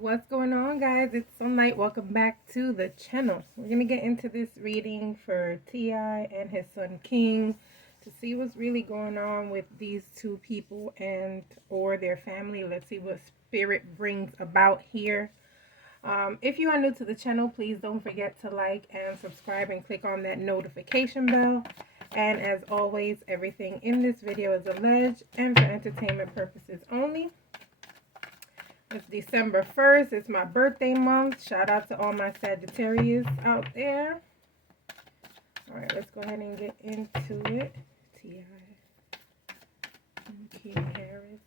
What's going on, guys? It's Sunlight. Welcome back to the channel. We're going to get into this reading for T.I. and his son King to see what's really going on with these two people and or their family. Let's see what spirit brings about here. If you are new to the channel, please don't forget to like and subscribe and click on that notification bell. And as always, everything in this video is alleged and for entertainment purposes only. It's December 1st. It's my birthday month. Shout out to all my Sagittarius out there. All right, let's go ahead and get into it. T.I. and King Harris.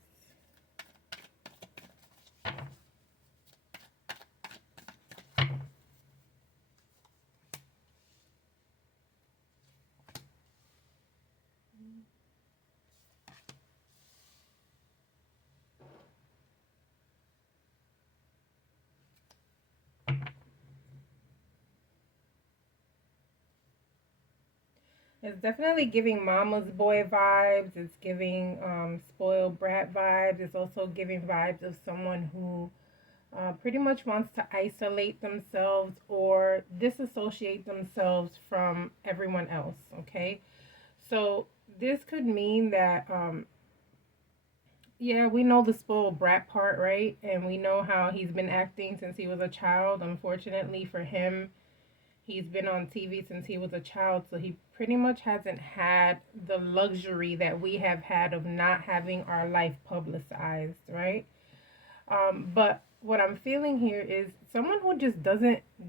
It's definitely giving mama's boy vibes. It's giving spoiled brat vibes. It's also giving vibes of someone who pretty much wants to isolate themselves or disassociate themselves from everyone else. Okay, so this could mean that yeah, we know the spoiled brat part, right? And we know how he's been acting since he was a child. Unfortunately for him, he's been on TV since he was a child, so he pretty much hasn't had the luxury that we have had of not having our life publicized, right? But what I'm feeling here is someone who just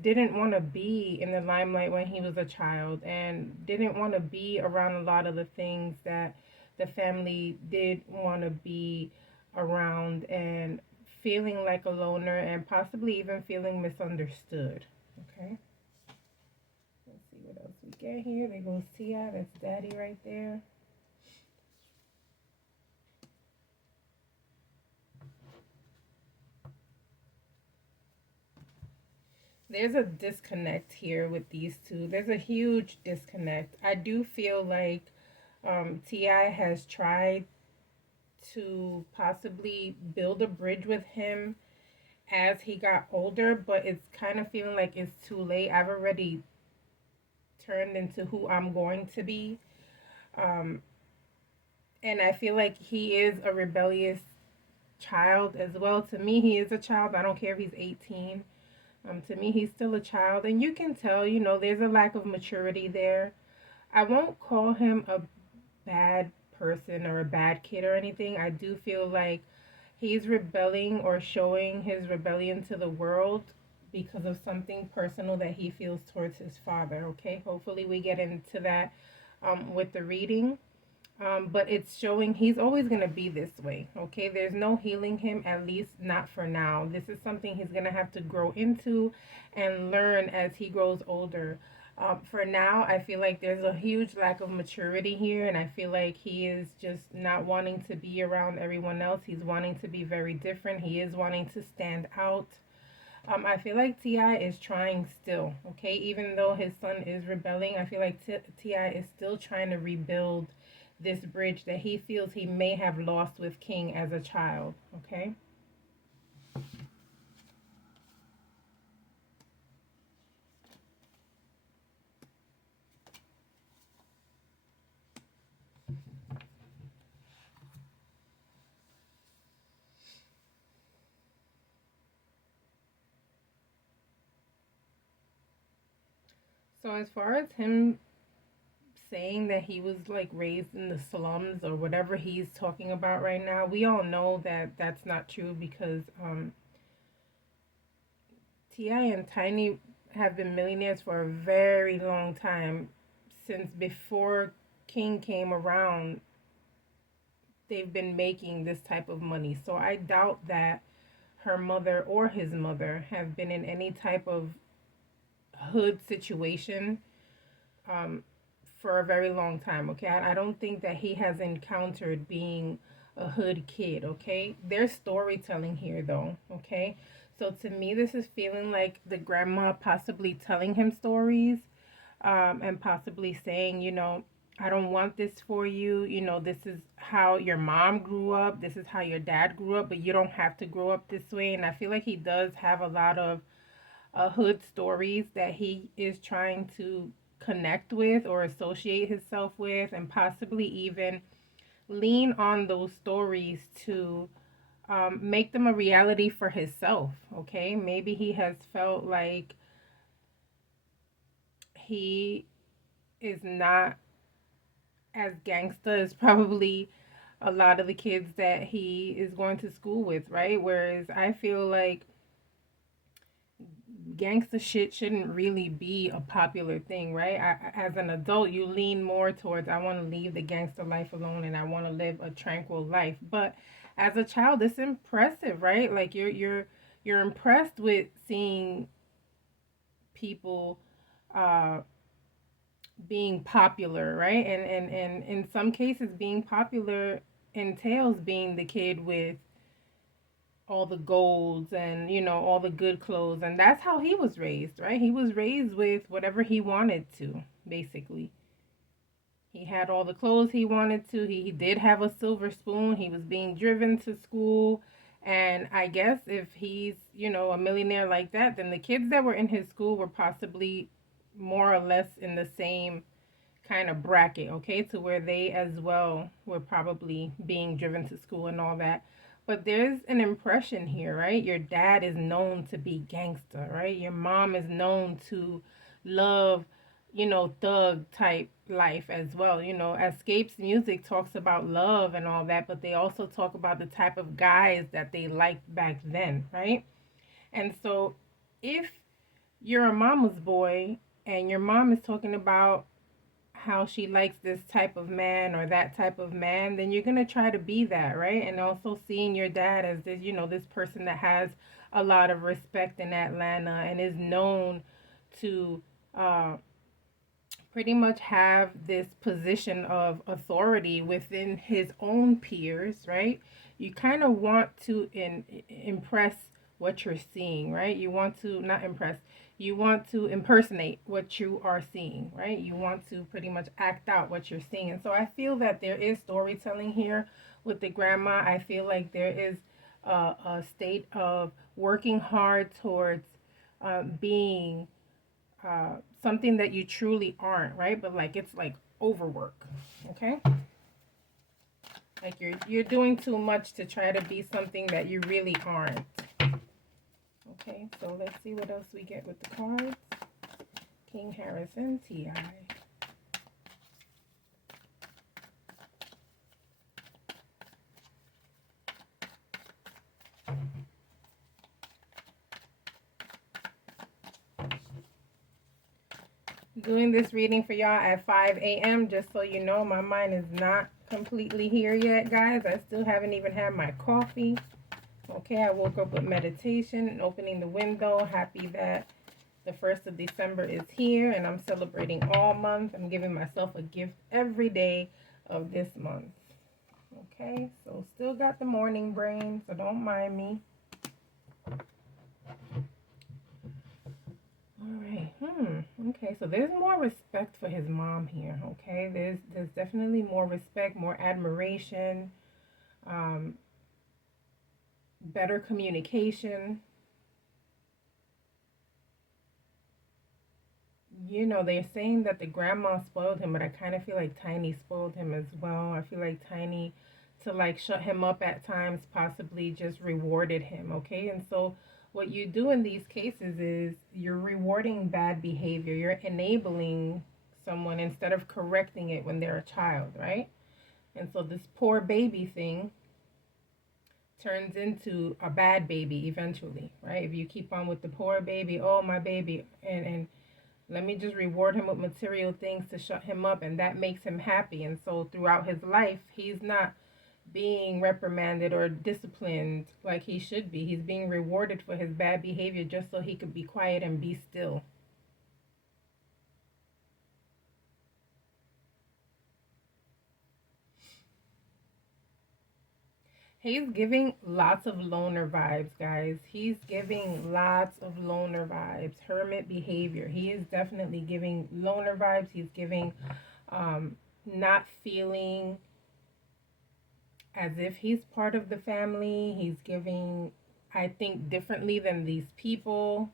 didn't want to be in the limelight when he was a child and didn't want to be around a lot of the things that the family did want to be around, and feeling like a loner and possibly even feeling misunderstood. Okay. Let's see what else we get here. There goes Tia. That's Daddy right there. There's a disconnect here with these two. There's a huge disconnect. I do feel like T.I. has tried to possibly build a bridge with him as he got older, but it's kind of feeling like it's too late. I've already turned into who I'm going to be. Um, and I feel like he is a rebellious child as well. To me, he is a child. I don't care if he's 18. To me, he's still a child. And you can tell, there's a lack of maturity there. I won't call him a bad person or a bad kid or anything. I do feel like he's rebelling or showing his rebellion to the world because of something personal that he feels towards his father. Okay, hopefully we get into that with the reading. But it's showing he's always going to be this way. Okay, there's no healing him, at least not for now. This is something he's going to have to grow into and learn as he grows older. For now, I feel like there's a huge lack of maturity here, and I feel like he is just not wanting to be around everyone else. He's wanting to be very different. He is wanting to stand out. I feel like T.I. is trying still, okay? Even though his son is rebelling, I feel like T.I. is still trying to rebuild this bridge that he feels he may have lost with King as a child, okay? So as far as him saying that he was like raised in the slums or whatever he's talking about right now, we all know that that's not true because T.I. and Tiny have been millionaires for a very long time. Since before King came around, they've been making this type of money. So I doubt that her mother or his mother have been in any type of hood situation um, for a very long time. Okay, I don't think that he has encountered being a hood kid. Okay, there's storytelling here though. Okay, so to me this is feeling like the grandma possibly telling him stories, and possibly saying, I don't want this for you. You know, this is how your mom grew up. This is how your dad grew up, but you don't have to grow up this way. And I feel like he does have a lot of hood stories that he is trying to connect with or associate himself with, and possibly even lean on those stories to make them a reality for himself. Okay, maybe he has felt like he is not as gangsta as probably a lot of the kids that he is going to school with, right? Whereas I feel like gangster shit shouldn't really be a popular thing, right? As an adult, you lean more towards I want to leave the gangster life alone and I want to live a tranquil life. But as a child, it's impressive, right? Like you're impressed with seeing people uh being popular, right? And in some cases being popular entails being the kid with all the golds and all the good clothes, and that's how he was raised, right? He was raised with whatever he wanted to, basically. He had all the clothes he wanted to. He did have a silver spoon. He was being driven to school. And I guess if he's a millionaire like that, then the kids that were in his school were possibly more or less in the same kind of bracket, okay, to where they as well were probably being driven to school and all that. But there's an impression here, right? Your dad is known to be gangster, right? Your mom is known to love, thug type life as well. Escapes music talks about love and all that, but they also talk about the type of guys that they liked back then, right? And so if you're a mama's boy and your mom is talking about how she likes this type of man or that type of man, then you're going to try to be that, right? And also seeing your dad as this, this person that has a lot of respect in Atlanta and is known to uh, pretty much have this position of authority within his own peers, right? You kind of want to impress what you're seeing, right? You want to not impress, you want to impersonate what you are seeing, right? You want to pretty much act out what you're seeing. And so I feel that there is storytelling here with the grandma. I feel like there is a state of working hard towards being something that you truly aren't, right? But like it's like overwork, okay? Like you're doing too much to try to be something that you really aren't. Okay, so let's see what else we get with the cards. King Harrison, Ti. Doing this reading for y'all at 5 a.m. Just so you know, my mind is not completely here yet, guys. I still haven't even had my coffee. Okay, I woke up with meditation and opening the window. Happy that the 1st of December is here and I'm celebrating all month. I'm giving myself a gift every day of this month. Okay, so still got the morning brain, so don't mind me. All right. Okay, so there's more respect for his mom here. Okay, there's definitely more respect, more admiration, um, better communication. They're saying that the grandma spoiled him, but I kind of feel like Tiny spoiled him as well. I feel like Tiny, to like shut him up at times, possibly just rewarded him, okay? And so what you do in these cases is you're rewarding bad behavior. You're enabling someone instead of correcting it when they're a child, right? And so this poor baby thing turns into a bad baby eventually, right? If you keep on with the poor baby, oh my baby, and let me just reward him with material things to shut him up, and that makes him happy. And so throughout his life, he's not being reprimanded or disciplined like he should be. He's being rewarded for his bad behavior just so he could be quiet and be still. He's giving lots of loner vibes, guys. He's giving lots of loner vibes, hermit behavior. He is definitely giving loner vibes. He's giving um, not feeling as if he's part of the family. He's giving, I think, differently than these people.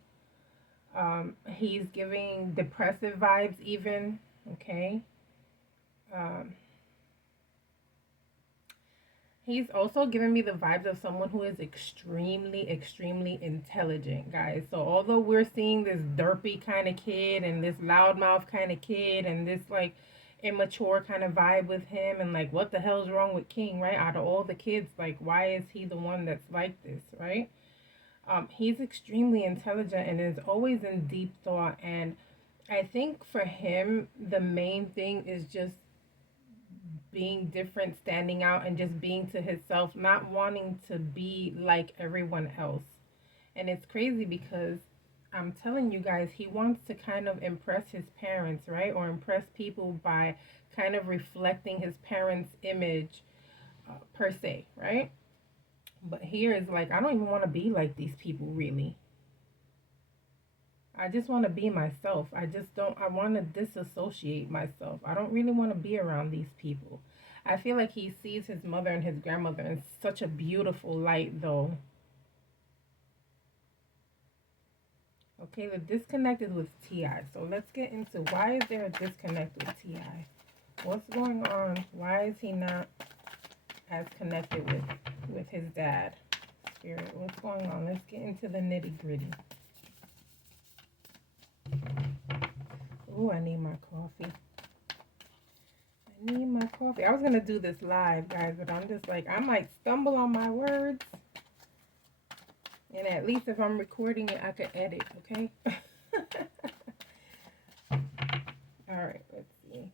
He's giving depressive vibes, even. Okay. Um, he's also giving me the vibes of someone who is extremely, extremely intelligent, guys. So, although we're seeing this derpy kind of kid and this loudmouth kind of kid and this like immature kind of vibe with him, and like, what the hell's wrong with King, right? Out of all the kids, like, why is he the one that's like this, right? He's extremely intelligent and is always in deep thought. And I think for him, the main thing is just being different, standing out, and just being to himself, not wanting to be like everyone else. And it's crazy because I'm telling you guys, he wants to kind of impress his parents, right? Or impress people by kind of reflecting his parents' image, per se, right? But here is like, I don't even want to be like these people, really. I just want to be myself. I just don't, I want to disassociate myself. I don't really want to be around these people. I feel like he sees his mother and his grandmother in such a beautiful light, though. Okay, the disconnect is with T.I. So let's get into why is there a disconnect with T.I.? What's going on? Why is he not as connected with his dad? Spirit, what's going on? Let's get into the nitty gritty. Ooh, I need my coffee. I need my coffee. I was gonna do this live, guys, but I'm just like, I might stumble on my words. And at least if I'm recording it, I could edit, okay? Alright, let's see.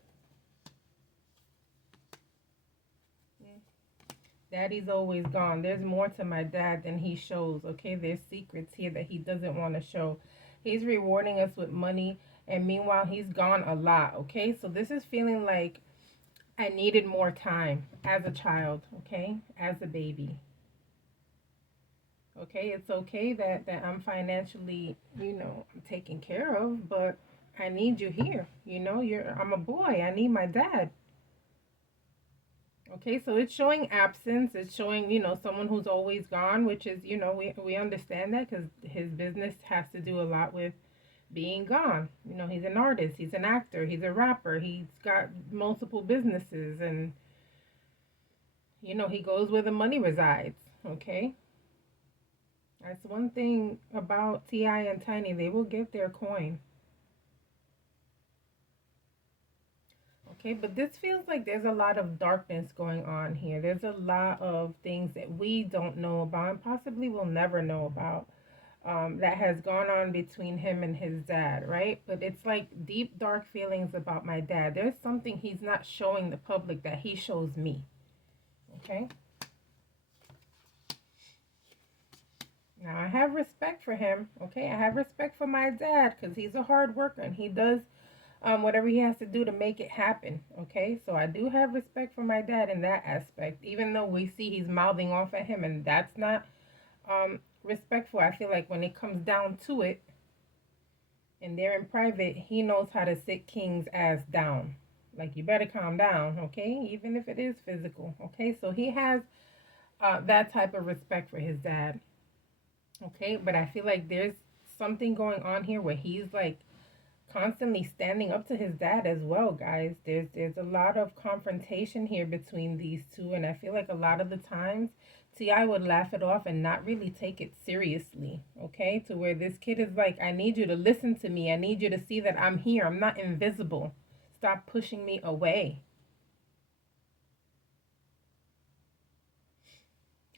Daddy's always gone. There's more to my dad than he shows, okay? There's secrets here that he doesn't want to show. He's rewarding us with money, and meanwhile, he's gone a lot, okay? So this is feeling like I needed more time as a child, okay? As a baby. Okay, it's okay that I'm financially, taken care of, but I need you here. I'm a boy. I need my dad. Okay, so it's showing absence. It's showing, someone who's always gone, which is, we understand that because his business has to do a lot with being gone. He's an artist, he's an actor, he's a rapper, he's got multiple businesses, and, he goes where the money resides. Okay, that's one thing about T.I. and Tiny. They will get their coin. Okay, but this feels like there's a lot of darkness going on here. There's a lot of things that we don't know about and possibly will never know about, that has gone on between him and his dad, right? But it's like deep, dark feelings about my dad. There's something he's not showing the public that he shows me. Okay? Now, I have respect for him. Okay? I have respect for my dad because he's a hard worker and he does whatever he has to do to make it happen. Okay, so I do have respect for my dad in that aspect, even though we see he's mouthing off at him, and that's not respectful. I feel like when it comes down to it, and they're in private, he knows how to sit King's ass down. Like, you better calm down, okay? Even if it is physical, okay? So he has that type of respect for his dad, okay? But I feel like there's something going on here where he's like constantly standing up to his dad as well, guys. There's a lot of confrontation here between these two, and I feel like a lot of the times T.I. would laugh it off and not really take it seriously, okay? To where this kid is like, I need you to listen to me. I need you to see that I'm here. I'm not invisible. Stop pushing me away.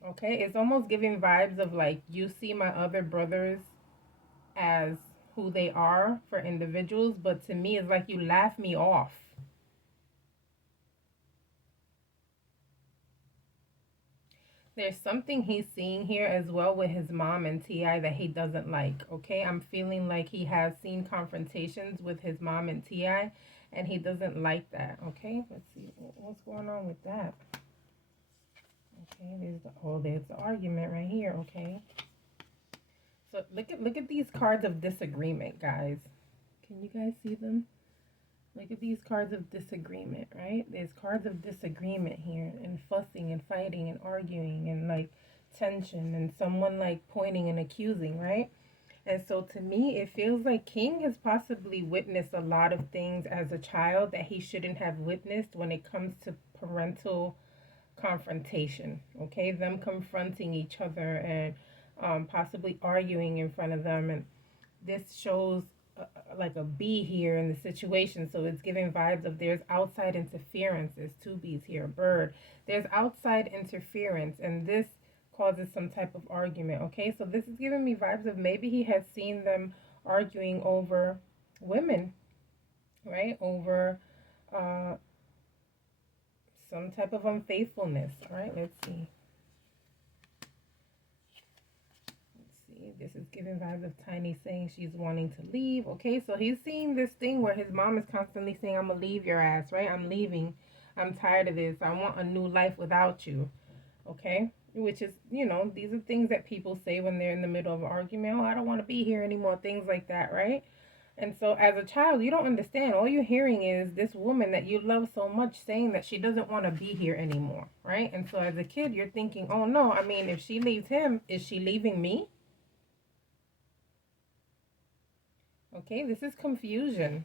Okay? It's almost giving vibes of like, you see my other brothers as who they are for individuals, but to me it's like you laugh me off. There's something he's seeing here as well with his mom and T.I. that he doesn't like, okay? I'm feeling like he has seen confrontations with his mom and T.I. and he doesn't like that, okay? Let's see what's going on with that. Okay, there's the argument right here, okay? So look at these cards of disagreement, guys. Can you guys see them? Look at these cards of disagreement, right? There's cards of disagreement here, and fussing and fighting and arguing and like tension and someone like pointing and accusing, right? And so to me, it feels like King has possibly witnessed a lot of things as a child that he shouldn't have witnessed when it comes to parental confrontation. Okay, them confronting each other and possibly arguing in front of them. And this shows like a bee here in the situation. So it's giving vibes of there's outside interference. There's two bees here, a bird. There's outside interference, and this causes some type of argument. Okay, so this is giving me vibes of maybe he has seen them arguing over women, right? Over uh, some type of unfaithfulness. All right, let's see. This is giving vibes of Tiny saying she's wanting to leave. Okay, so he's seeing this thing where his mom is constantly saying, I'm gonna leave your ass, right? I'm leaving. I'm tired of this. I want a new life without you. Okay? Which is, these are things that people say when they're in the middle of an argument. Oh, I don't want to be here anymore. Things like that, right? And so as a child, you don't understand. All you're hearing is this woman that you love so much saying that she doesn't want to be here anymore, right? And so as a kid, you're thinking, oh no, I mean, if she leaves him, is she leaving me? Okay, this is confusion.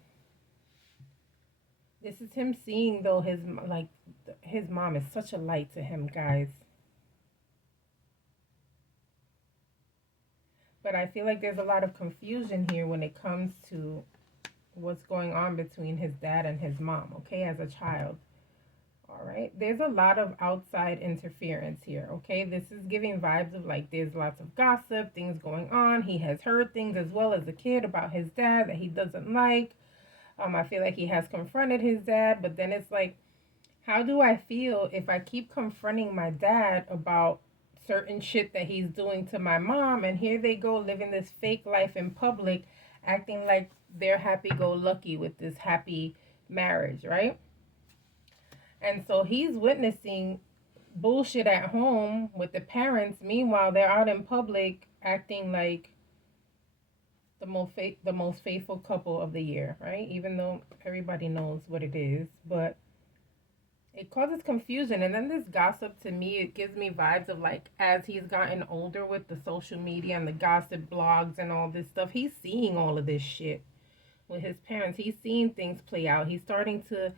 This is him seeing though his mom is such a light to him, guys. But I feel like there's a lot of confusion here when it comes to what's going on between his dad and his mom, okay, as a child. All right, there's a lot of outside interference here, okay? This is giving vibes of like there's lots of gossip, things going on. He has heard things as well as a kid about his dad that he doesn't like. I feel like he has confronted his dad, but then it's like, how do I feel if I keep confronting my dad about certain shit that he's doing to my mom, and here they go living this fake life in public, acting like they're happy go lucky with this happy marriage, right? And so he's witnessing bullshit at home with the parents. Meanwhile, they're out in public acting like the most faithful couple of the year, right? Even though everybody knows what it is, but it causes confusion. And then this gossip, to me, it gives me vibes of like as he's gotten older with the social media and the gossip blogs and all this stuff, he's seeing all of this shit with his parents. He's seeing things play out. He's starting to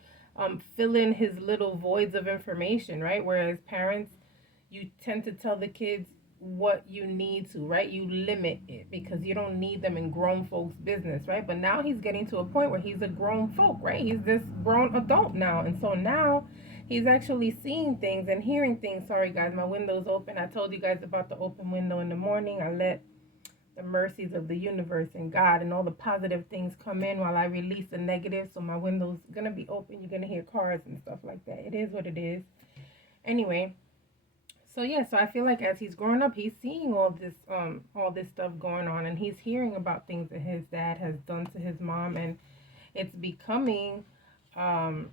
fill in his little voids of information, right? Whereas parents, you tend to tell the kids what you need to, right? You limit it because you don't need them in grown folks' business, right? But now he's getting to a point where he's a grown folk, right? He's this grown adult now. And so now he's actually seeing things and hearing things. Sorry, guys, my window's open. I told you guys about the open window in the morning. I let the mercies of the universe and God and all the positive things come in while I release the negative. So my window's gonna be open. You're gonna hear cars and stuff like that. It is what it is. Anyway, so yeah, so I feel like as he's growing up, he's seeing all this stuff going on, and he's hearing about things that his dad has done to his mom, and it's becoming a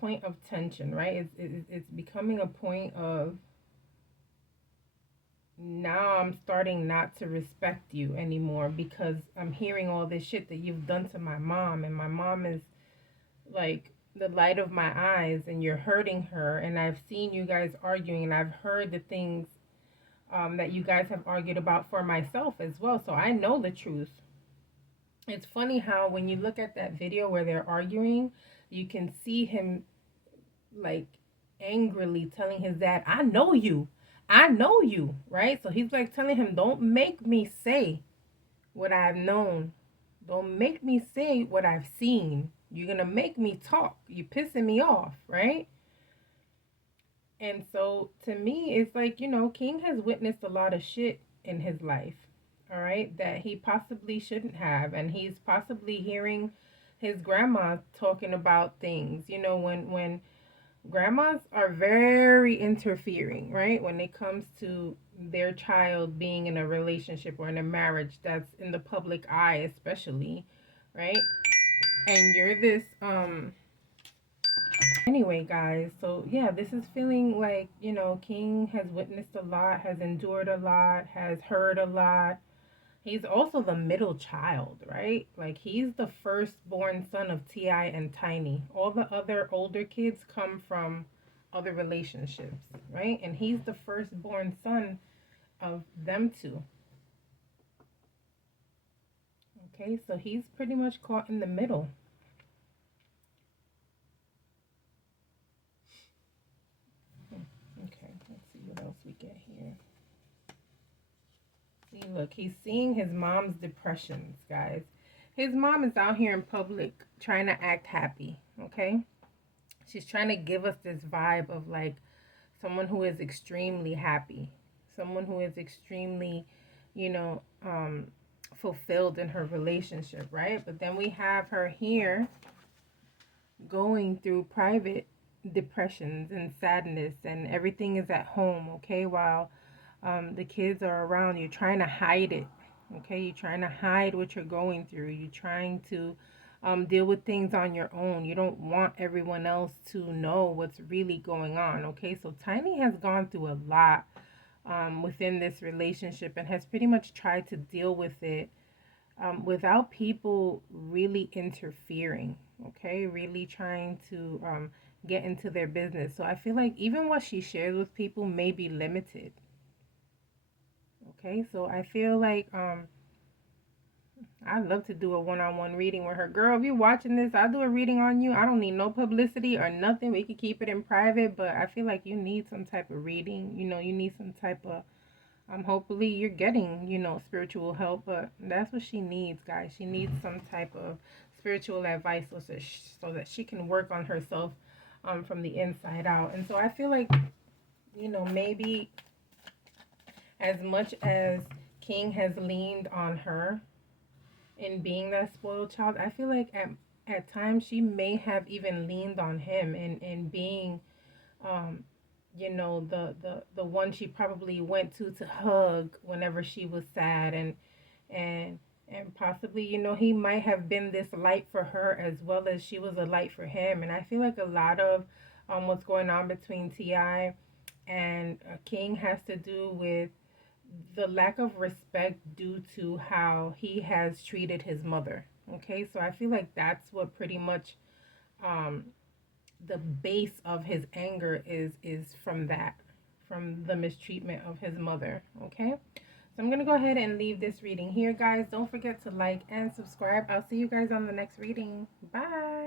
point of tension, right? It's becoming a point of, now I'm starting not to respect you anymore because I'm hearing all this shit that you've done to my mom, and my mom is like the light of my eyes, and you're hurting her, and I've seen you guys arguing, and I've heard the things that you guys have argued about for myself as well, so I know the truth. It's funny how when you look at that video where they're arguing, you can see him like angrily telling his dad, I know you, right? So he's like telling him, don't make me say what I've known. Don't make me say what I've seen. You're going to make me talk. You're pissing me off, right? And so to me, it's like, King has witnessed a lot of shit in his life, all right, that he possibly shouldn't have. And he's possibly hearing his grandma talking about things, when grandmas are very interfering, right? When it comes to their child being in a relationship or in a marriage that's in the public eye, especially, right? And you're this, anyway, guys, so yeah, this is feeling like, King has witnessed a lot, has endured a lot, has heard a lot. He's also the middle child, right? Like he's the firstborn son of Ti and Tiny. All the other older kids come from other relationships, right? And he's the firstborn son of them two. Okay, so he's pretty much caught in the middle. Okay, let's see what else we get here. See, look, he's seeing his mom's depressions, guys. His mom is out here in public trying to act happy, okay? She's trying to give us this vibe of like someone who is extremely happy, someone who is extremely, you know, fulfilled in her relationship, right? But then we have her here going through private depressions and sadness, and everything is at home, okay? While the kids are around, you're trying to hide it, okay? You're trying to hide what you're going through. You're trying to deal with things on your own. You don't want everyone else to know what's really going on, okay? So Tiny has gone through a lot within this relationship and has pretty much tried to deal with it without people really interfering, okay? Really trying to get into their business. So I feel like even what she shares with people may be limited, okay? So I feel like I'd love to do a one-on-one reading with her. Girl, if you're watching this, I'll do a reading on you. I don't need no publicity or nothing. We could keep it in private, but I feel like you need some type of reading. You know, you need some type of hopefully you're getting, you know, spiritual help, but that's what she needs, guys. She needs some type of spiritual advice so that she can work on herself from the inside out. And so I feel like, you know, maybe as much as King has leaned on her in being that spoiled child, I feel like at times she may have even leaned on him in being um you know, the one she probably went to hug whenever she was sad, and and possibly, you know, he might have been this light for her as well as she was a light for him. And I feel like a lot of what's going on between Ti and King has to do with the lack of respect due to how he has treated his mother. Okay, so I feel like that's what pretty much um the base of his anger is from that, from the mistreatment of his mother. Okay, so I'm gonna go ahead and leave this reading here, guys. Don't forget to like and subscribe. I'll see you guys on the next reading. Bye.